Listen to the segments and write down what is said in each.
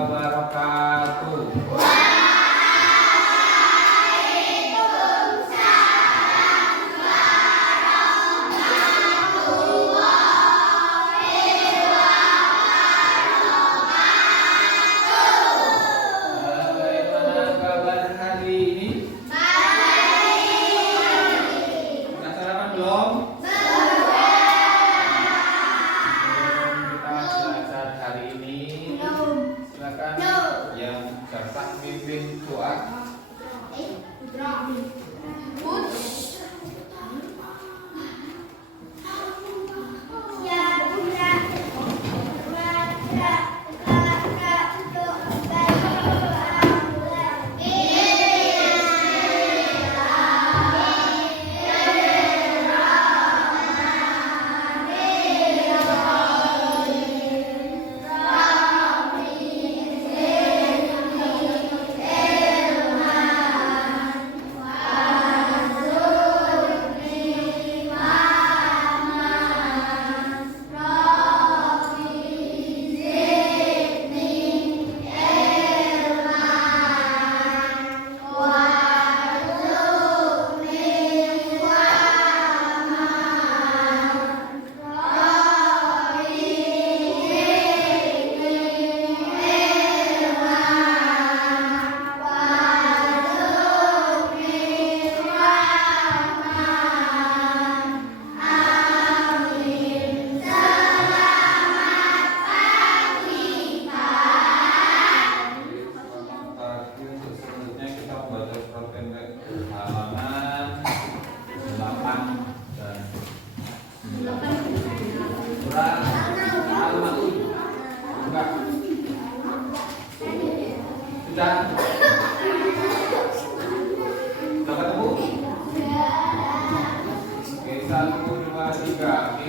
wabarakatuh. Bagaimana kabar hari ini? Sudah sarapan belum? Kita belajar hari ini. Silakan yang dapat mimpin doa. Sudah ketemu? Oke, 1, 2, 3.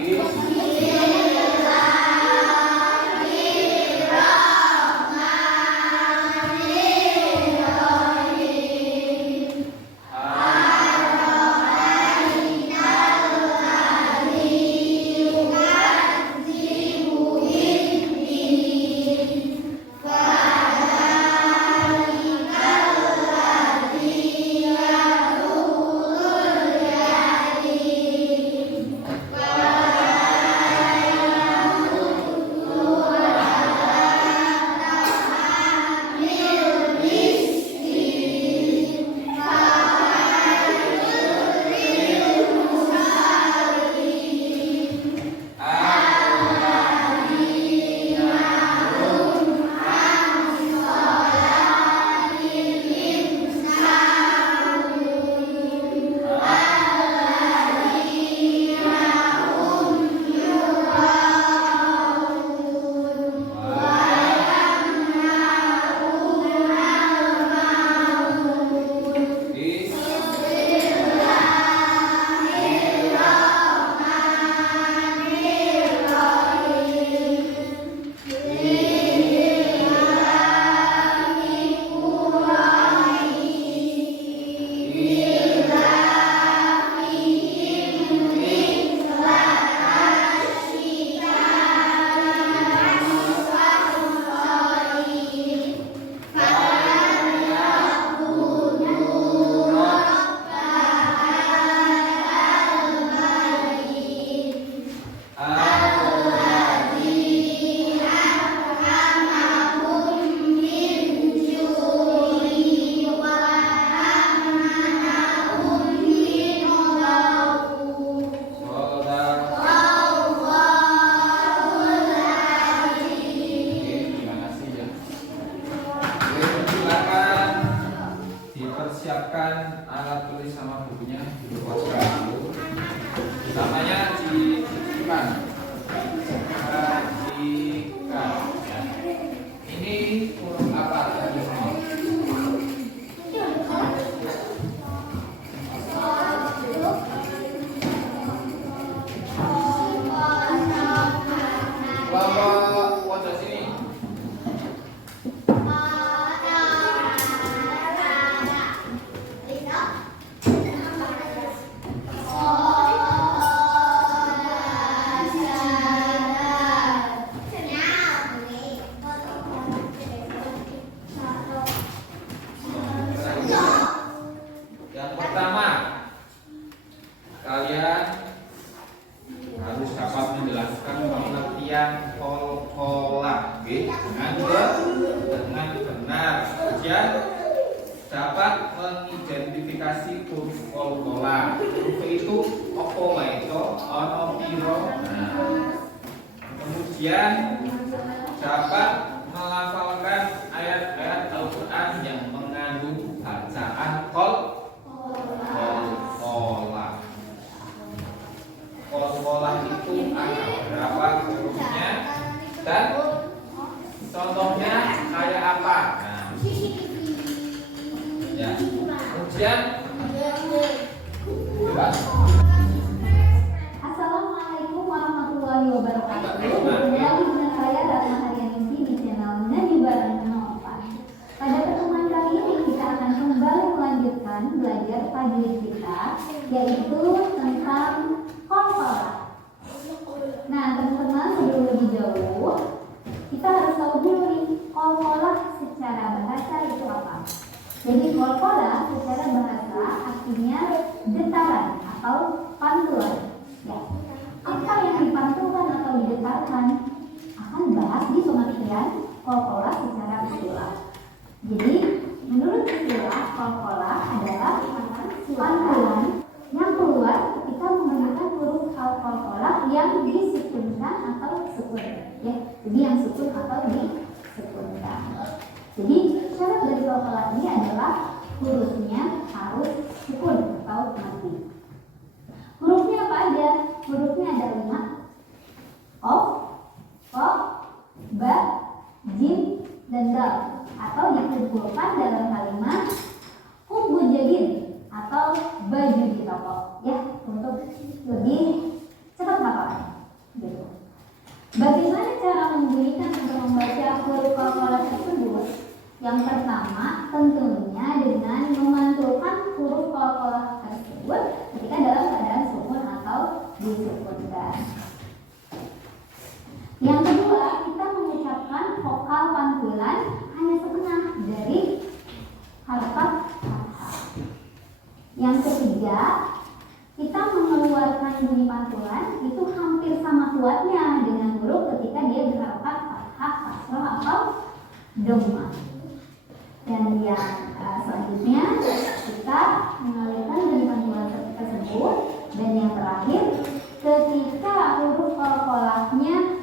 Siapkan alat tulis sama bukunya di pojok dulu. Namanya disimpan. Ya. Ini huruf apa? Kelompok pojok sini. Oh kalian harus dapat menjelaskan pengertian kol-kolah dengan benar. Kemudian dapat mengidentifikasi huruf kol-kolah. Huruf itu apa itu ono piro. Kemudian dapat melafalkan ayat-ayat Al-Quran yang mengandung bacaan kol-kolah. Kol-kolah itu ada berapa hurufnya dan contohnya kayak apa? Ya. Kemudian Assalamualaikum warahmatullahi wabarakatuh. Kembali dengan saya Ratna Haryanti di channel Nyebaran Nova. Pada pertemuan kali ini kita akan kembali melanjutkan belajar tajwid kita, yaitu tentang kol-kolah. Nah, teman-teman, sebelum lebih jauh, kita harus tahu dulu nih kol-kolah secara bahasa itu apa. Jadi kol-kolah secara bahasa artinya getaran atau pantulan. Ya. Apa yang dipantulkan atau digetarkan akan bahas di pengertian kol-kolah secara istilah. Jadi menurut istilah kol-kolah adalah pantulan yang keluar ketika menggunakan huruf kol-kolah yang disukunkan atau sukun. Ya, jadi yang sukun atau disukunkan. Jadi syarat dari kol-kolah ini adalah hurufnya harus sukun atau mati. Hurufnya apa aja? Hurufnya ada 5: Qaf, Qa, Ba, Jim, dan Dal, atau dikumpulkan dalam kalimat Hubbu Jadid atau baju di toko, ya, untuk lebih cepat hafalannya. Gitu. Bagaimana cara membunyikan atau membaca huruf kol-kolah tersebut? Yang pertama tentunya dengan memantulkan huruf kol-kolah tersebut ketika dalam keadaan sukun atau disukunkan. Yang kedua, kita mengucapkan vokal pantulan hanya setengah dari harakat fathah. Yang ketiga, kita mengeluarkan bunyi pantulan itu hampir sama kuatnya dengan huruf ketika dia berharakat fathah, kasrah atau dhammah. Dan yang selanjutnya kita mengalirkan bunyi pantulan tersebut. Dan yang terakhir, ketika huruf kol-kolahnya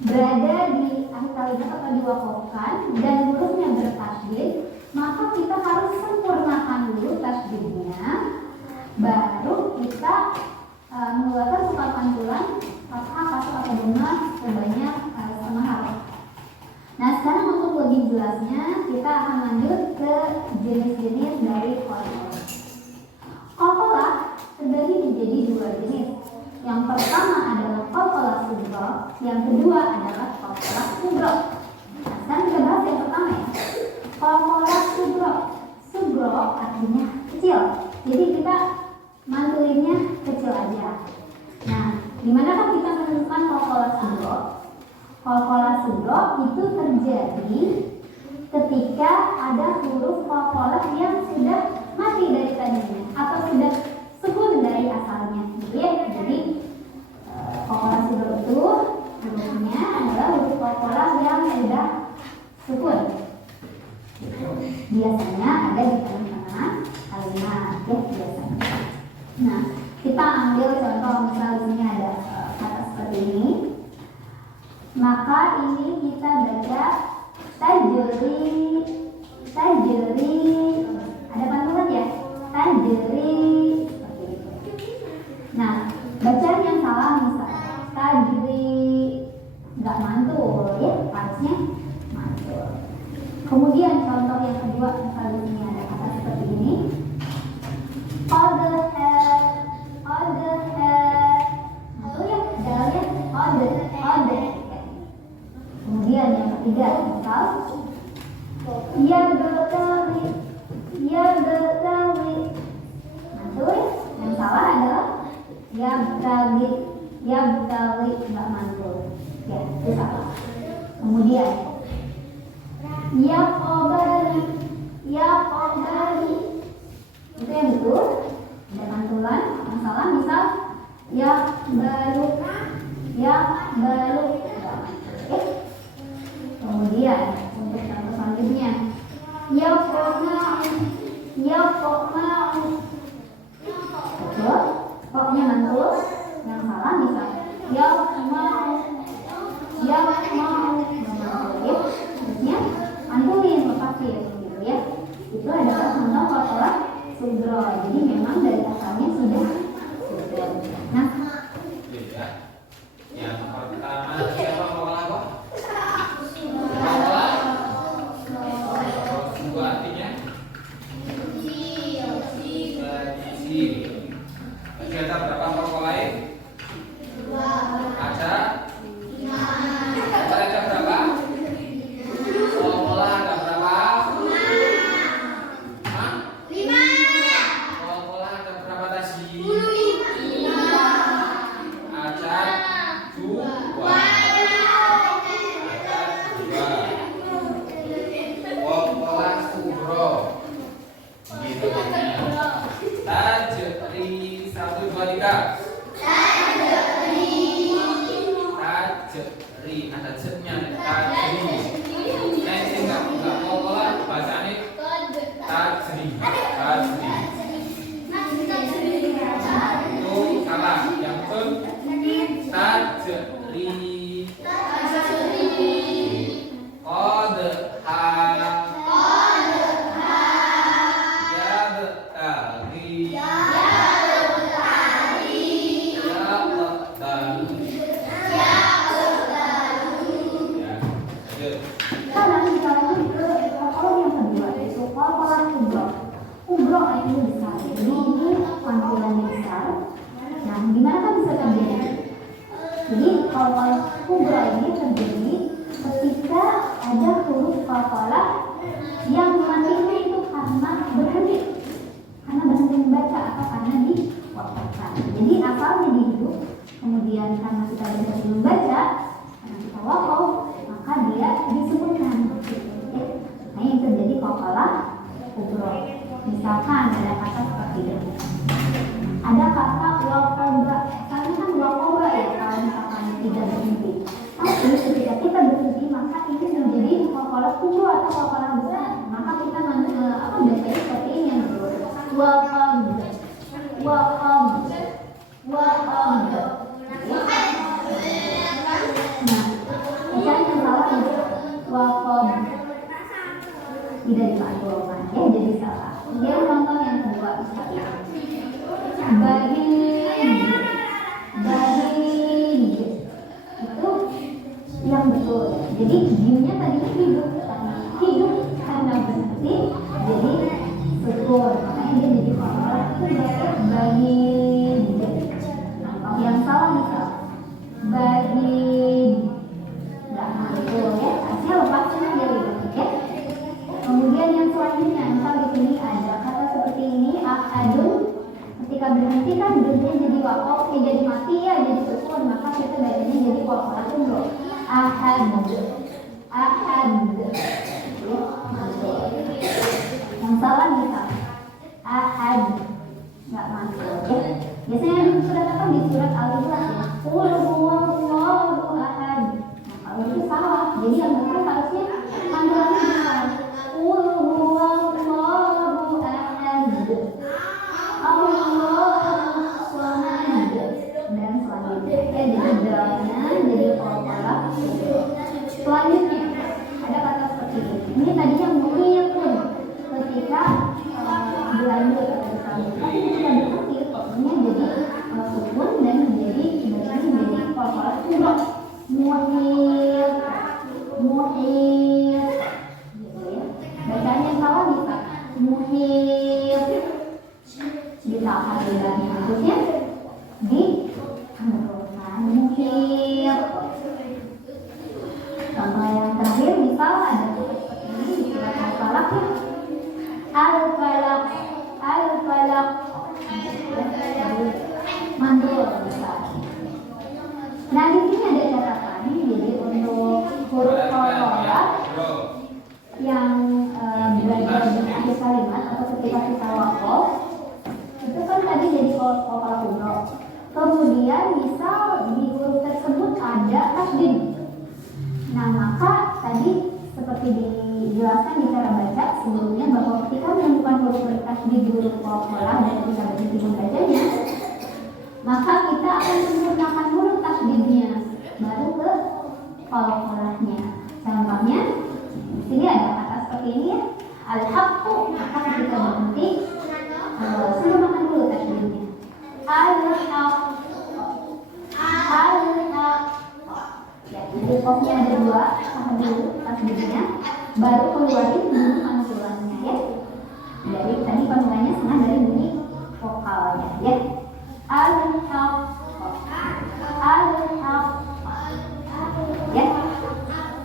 berada di akhir kalimat atau diwakafkan dan hurufnya bertasydid, maka kita harus sempurnakan dulu tasydidnya, baru kita mengeluarkan vokal pantulan fathah, kasrah atau dhammah sebanyak setengah harf. Nah, sekarang untuk lebih jelasnya kita akan lanjut ke jenis-jenis dari kol-kolah. Kol-kolah terbagi menjadi 2 jenis. Yang pertama adalah kol-kolah sughra, yang kedua adalah kol-kolah kubra. Nah, sekarang kita bahas yang pertama ya. Kol-kolah sughra. Sughra artinya kecil. Jadi kita mantulinnya kecil aja. Nah, dimanakah kita menemukan kol-kolah sughra? Kol-kolah sughra itu terjadi ketika ada huruf kol-kolah yang sudah mati dari tadinya atau sudah sukun dari asalnya. Jadi kol-kolah sughra itu hurufnya adalah huruf kol-kolah yang sudah sukun. Biasanya ada di tengah-tengah kalimat, ya biasanya. Nah, kita ambil contoh misal di sini ada kata seperti ini. Maka ini kita baca tajri. Ada pantulan ya? Tajri. Seperti itu. Nah, bacaan yang salah misalnya tajri, nggak mantul, ya harusnya mantul. Kemudian contoh yang kedua, misalnya di sini ada kata seperti ini. Mantul ya? Dalnya order. Kemudian yang ketiga, misal ya bertawi. Mantul ya? Yang salah adalah ya bertawi nggak mantul. Ya, itu salah. Kemudian ya qobali. Itu yang betul. Ada pantulan yang salah misal ya baluk, ya baluk. Oke. Kemudian untuk contoh selanjutnya ya mau. Betul. Pokoknya mantul. Yang salah misal ya mau. Oke. Terusnya pantulin lepasin gitu ya. Itu adalah contoh kotoran sudro. Jadi memang dari asalnya sudah sudro. Nah, Ya. Yang pertama siapa mau apa? Kokola. Dua artinya biji. Masih ada berapa kokola lain? Ada. Ada berapa? Kokola ada berapa? Hah? 5. Kokola ada berapa tadi? Ada 2. Ada 2. Kokola sudro. Gitu. Tajri 1 2 3. Tajri ada jetnya tajri. Nah ini enggak kokola bacanya tajri. Itu salah. Yang betul tajri. Qadha yabtaghi ya, lanjut. kita nanti sekarang ke kokola yang kedua yaitu kokola kubro. Kubro itu besar. Jadi ini pantulannya besar. Nah, gimana kan bisa terjadi? Jadi kokola kubro ini terjadi ketika ada huruf kokola yang matinya itu karena berhenti membaca atau karena diwakafkan. Jadi asalnya di hidup, kemudian karena kita berhenti membaca, karena kita wakaf, maka dia disebutkan. Nah, yang terjadi kokola kubro. Misalkan ada kata seperti ini. Ada kata wakoba. Karena kan wakoba ya kalau misalkan tidak berhenti. Tapi ketika kita berhenti, maka ini menjadi kokola kubro atau kokola besar. Maka kita bacanya seperti ini yang dulu. Wakab. Nah, bacaan yang salah itu wakab. Tidak dipantulkan ya, jadi salah. Dia contoh yang kedua misalnya bahin itu yang betul. Jadi jimnya tadi hidup karena berhenti jadi sukun, makanya dia jadi kokola itu bahin. Contoh yang salah misal bahin nggak mantul ya, artinya lepasin aja gitu ya. Kemudian yang selanjutnya, misal di sini ada kata seperti ini, ahadun. Ketika berhenti kan berhenti jadi wakaf, jadi mati ya, jadi sukun, maka kita bacanya jadi kokola kubro. Ahad. Yang salah misal ahad nggak mantul ya. Biasanya di surat apa? Di surat Al-Ikhlas ya. Qul huwallahu ahad. Nah, kalau itu salah. Jadi yang betul harusnya pantulannya besar. Qul huwallahu ahad. Allahus samad. Dan selanjutnya jadi dalnya jadi kokola. Selanjutnya ada kata seperti ini. Ini tadi yang mu'iyakun ketika berlanjut atau disambung. Tapi ketika berhenti pokoknya jadi sukun dan menjadi bacanya menjadi kokola kubro. Mu'iyakun Kemudian misal di huruf tersebut ada tasdid. Nah, maka tadi seperti dijelaskan di cara baca sebelumnya bahwa ketika menemukan huruf bertasdid di huruf qalqalah dan ketika begitu bacanya, maka kita akan menggunakan huruf tasdidnya baru ke qalqalahnya. Contohnya, di sini ada kata seperti ini ya, al-haqqu, maka ketika berhenti sudah makan dulu tasdidnya. Al-haqq, al-haqq. Ya, jadi pokoknya ada dua, tahan dulu tasdidnya, baru keluarin bunyi pantulannya ya. Dari tadi pantulannya setengah dari bunyi vokalnya ya. Al-haqq, al-haqq. Ya.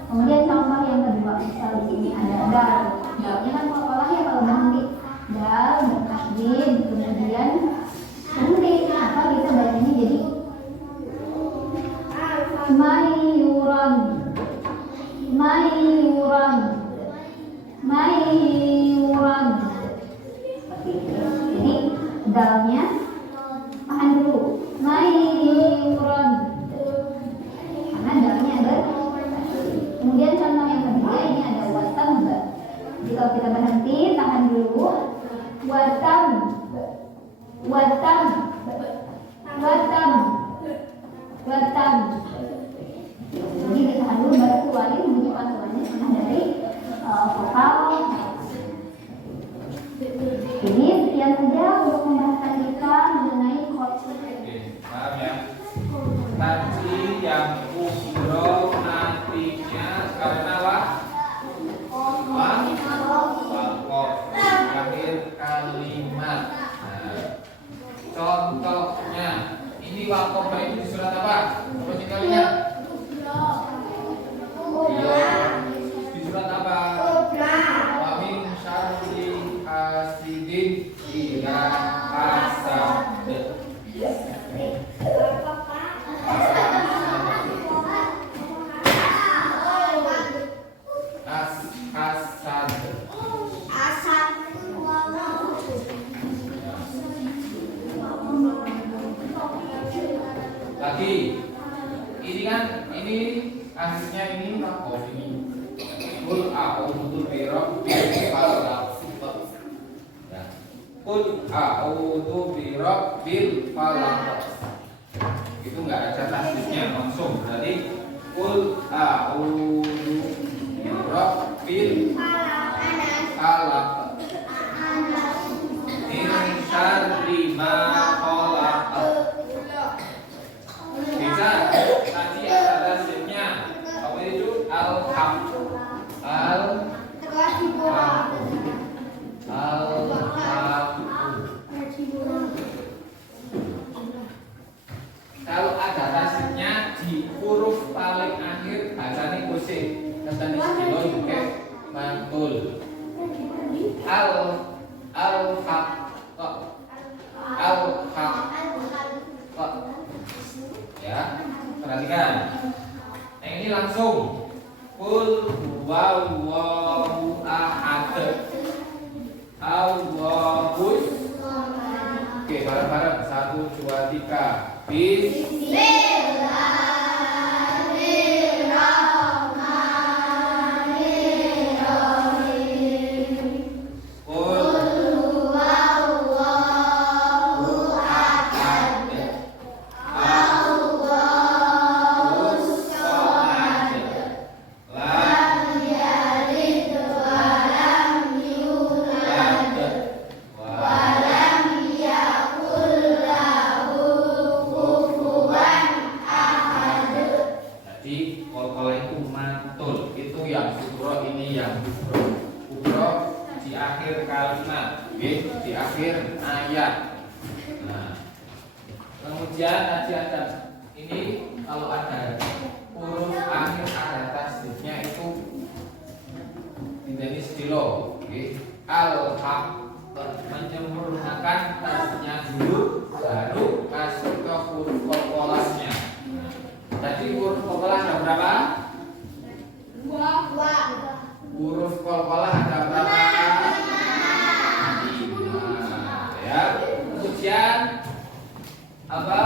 Kemudian contoh yang kedua, misal di sini ada dal. Dalnya kan qalqalah ya kalau berhenti. Dal bertasdid, kemudian berhenti. Maka kita bacanya jadi mayuran, mayuran, mayuran. Seperti itu. Jadi dalnya tahan dulu. Mayuran. Karena dalnya ada. Kemudian contoh yang ketiga ini ada watam. Jadi kalau kita berhenti tahan dulu. Watam, watam, watam, watam. Jadi ditahan dulu baru keluarin bunyi pantulannya setengah dari vokal. Ini sekian saja untuk pembahasan kita mengenai konsep. Paham ya? Tadi yang kubro nantinya karena apa? Pokok akhir kalimat. Nah, contohnya ini wakoba itu di surat apa? Coba kita lihat. Iya, di surat apa? Wamin syarri hasidin ila hasad. Lagi, ini kan ini akhirnya ini makof ini. Kul a'udzu birabbil falaq. Ya. Kul a'udzu birabbil falaq. Itu enggak ada tasdidnya langsung. Berarti kul a'udzu birabbil falaq. Min syarri ma khalaq. Bisa tadi ada tasdidnya. Apa itu? Al-haq. Kalau ada tasdidnya di huruf paling akhir bacanya kusik. Katanya sedilo juga mantul. Al-haq. Al-haq. Ya, perhatikan. Yang ini langsung. Qul huwallahu ahad. Allahus. Oke, bareng-bareng. 1, 2, 3. Bismillahirrahmanirrahim. Qul huwallahu ahad. Allahus samad. Lam yalid wa lam yulad wa lam yakul lahu kufuwan ahad. Jadi qalqalah itu mantul. Itu yang kubro, ini yang kubro. Kubro di akhir kalimat, di akhir ayat. Nah, kemudian tadi ada ini kalau ada huruf akhir ada tasdidnya itu menjadi stilo. Al-haq menyempurnakan tasdidnya dulu baru masuk ke huruf qalqalahnya. Tadi huruf qalqalah ada berapa? Huruf qalqalah ada berapa? 5. Ya. Kemudian apa?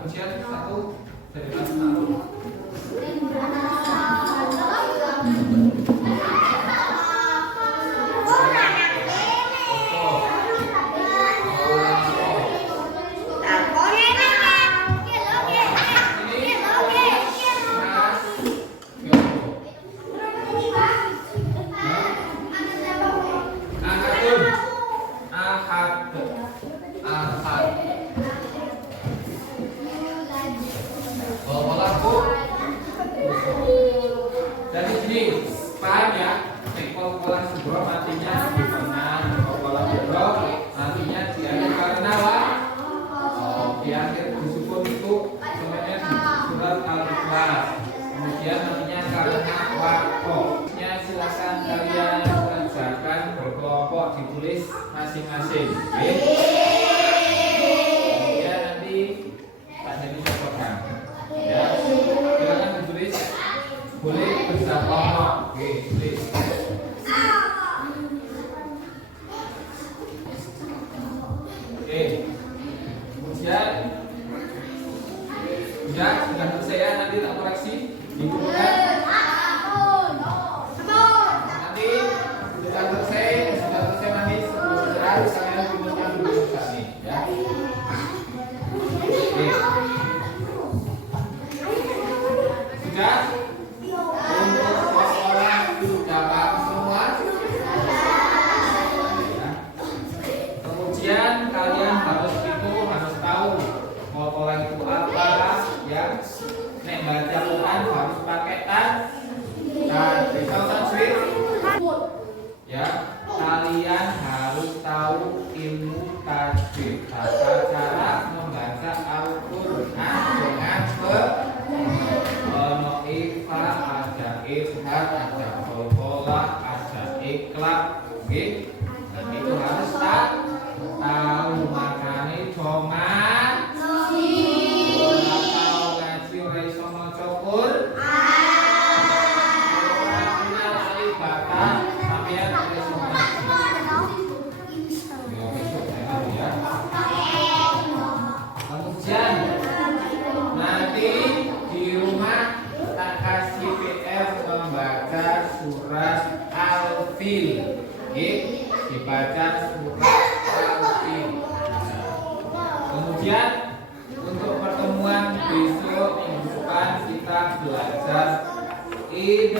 Kemudian satu dari kelas satu. Dari sini paham ya, kolam subro matinya di tengah, kolam subro matinya di akhir karena apa? Di akhir disebut itu semuanya di surat Al-Ikhlas. Kemudian matinya karena wakoknya silakan kalian kerjakan berkelompok ditulis masing-masing. Kemudian nanti Pak Jadi contohkan. Ya, silakan ditulis. Boleh bersama. Oke, tulis. Oke. Kemudian sudah selesai ya, nanti tak koreksi di buku kan. Nanti sudah selesai nanti segera kalian rumuskan dulu nih ya. Oke. Sudah. Kemudian kalian harus tahu kotoran itu apa ya. Nek baca Quran harus pakai tajwid. Ya, kalian harus tahu ilmu tajwid, tata cara membaca Al-Quran dengan ono ifa, ada izhar, ada qalqalah, ada iklab, oke? Dan itu harus tahu, makane jongan ora tau ngaji ora iso maca Quran. Kemudian nanti di rumah tak kasih PR membaca surat Al-Fil. Dibaca surat Al-Fil. Kemudian untuk pertemuan besok minggu depan kita belajar id